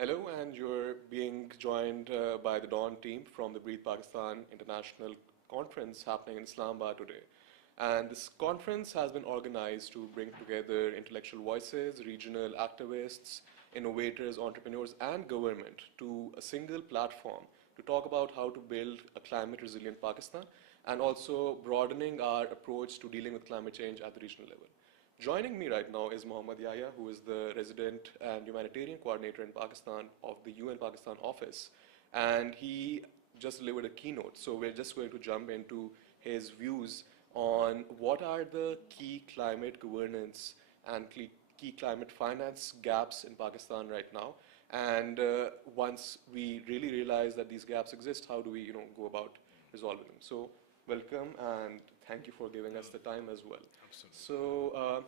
Hello, and you're being joined by the Dawn team from the Breathe Pakistan International Conference happening in Islamabad today. And this conference has been organized to bring together intellectual voices, regional activists, innovators, entrepreneurs, and government to a single platform to talk about how to build a climate resilient Pakistan and also broadening our approach to dealing with climate change at the regional level. Joining me right now is Mohamad Yahya, who is the resident and humanitarian coordinator in Pakistan of the UN Pakistan office. And he just delivered a keynote. So we're just going to jump into his views on what are the key climate governance and key climate finance gaps in Pakistan right now. And once we really realize that these gaps exist, how do we go about resolving them? So welcome and thank you for giving us the time as well. Absolutely. So,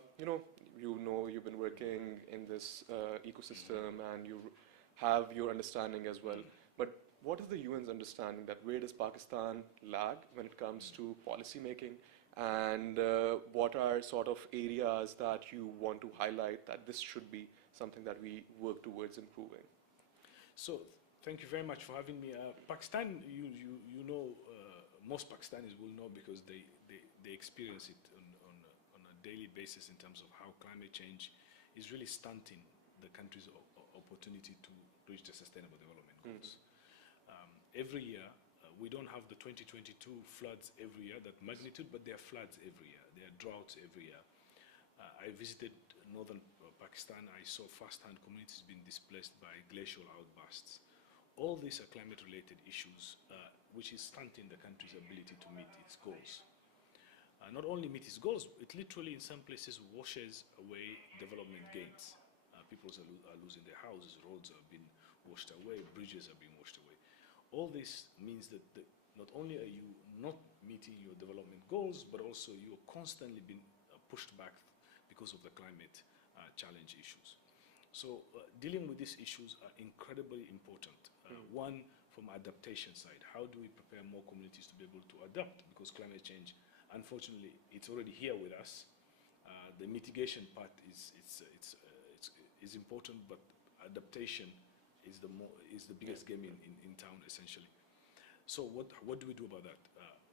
you've been working in this ecosystem and you have your understanding as well. But what is the UN's understanding that where does Pakistan lag when it comes to policy making? And what are sort of areas that you want to highlight that this should be something that we work towards improving? So, thank you very much for having me. Pakistan, you know, most Pakistanis will know because they experience it on a daily basis in terms of how climate change is really stunting the country's opportunity to reach the Sustainable Development Goals. Every year, we don't have the 2022 floods every year, that magnitude, but there are floods every year. There are droughts every year. I visited northern Pakistan. I saw firsthand communities being displaced by glacial outbursts. All these are climate-related issues, which is stunting the country's ability to meet its goals. Not only meet its goals, it literally in some places washes away development gains. People are losing their houses, roads are being washed away, bridges are being washed away. All this means that not only are you not meeting your development goals, but also you are constantly being pushed back because of the climate challenge issues. So dealing with these issues are incredibly important. One, from adaptation side, how do we prepare more communities to be able to adapt? Because climate change, unfortunately, it's already here with us. The mitigation part is important, but adaptation is the biggest game in town, essentially. So what do we do about that?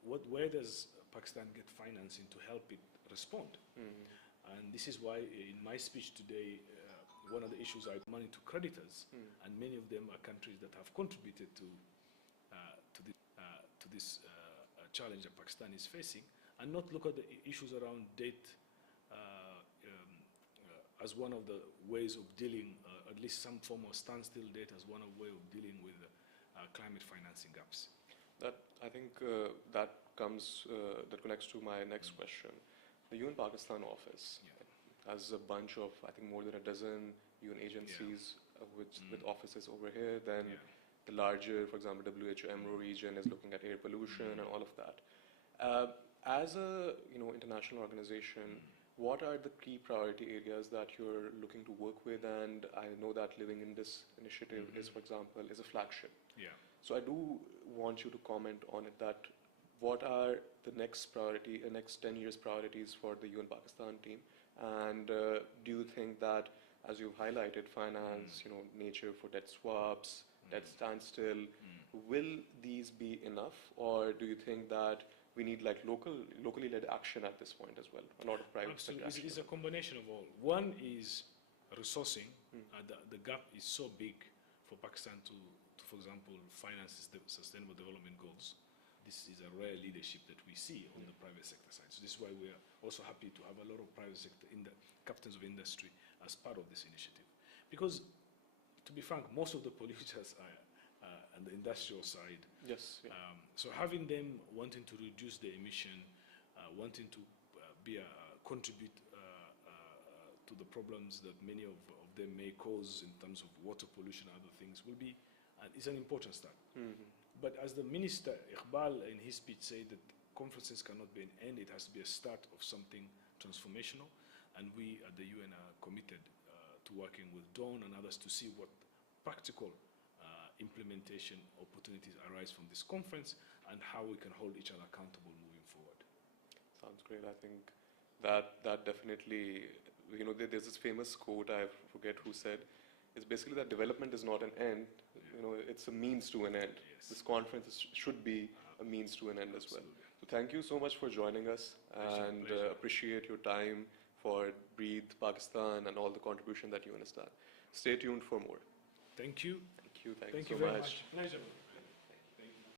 Where does Pakistan get financing to help it respond? And this is why in my speech today, one of the issues are money to creditors, and many of them are countries that have contributed to this challenge that Pakistan is facing, and not look at the issues around debt as one of the ways of dealing, at least some form of standstill debt as one of way of dealing with climate financing gaps. I think that connects to my next question. The UN Pakistan office has a bunch of, I think, more than a dozen UN agencies with offices over here. Then the larger, for example, WHO EMRO region is looking at air pollution and all of that. As a international organization, what are the key priority areas that you're looking to work with? And I know that Living in this initiative is, for example, is a flagship. Yeah. So I do want you to comment on it, that what are the next 10 years priorities for the UN Pakistan team? And do you think that, as you've highlighted, finance, nature for debt swaps, debt standstill, will these be enough? Or do you think that we need like locally led action at this point as well? A lot of private sector action. It's a combination of all. One is resourcing. The gap is so big for Pakistan to, for example, finance the Sustainable Development Goals. This is a rare leadership that we see on the private sector side. So this is why we are also happy to have a lot of private sector captains of industry as part of this initiative. Because, to be frank, most of the polluters are on the industrial side. Yes. Yeah. So having them wanting to reduce their emission, wanting to contribute to the problems that many of them may cause in terms of water pollution and other things is an important start. But as the Minister Iqbal in his speech said, that conferences cannot be an end, it has to be a start of something transformational. And we at the UN are committed to working with Dawn and others to see what practical implementation opportunities arise from this conference and how we can hold each other accountable moving forward. Sounds great. I think that definitely, there's this famous quote, I forget who said, is basically that development is not an end. You know, it's a means to an end. Yes. This conference should be a means to an end as well. Absolutely. So thank you so much for joining us, and Pleasure. appreciate your time for Breathe Pakistan and all the contribution that you understand. Stay tuned for more. Thank you. Thank you. Thank so you very much. much. Pleasure.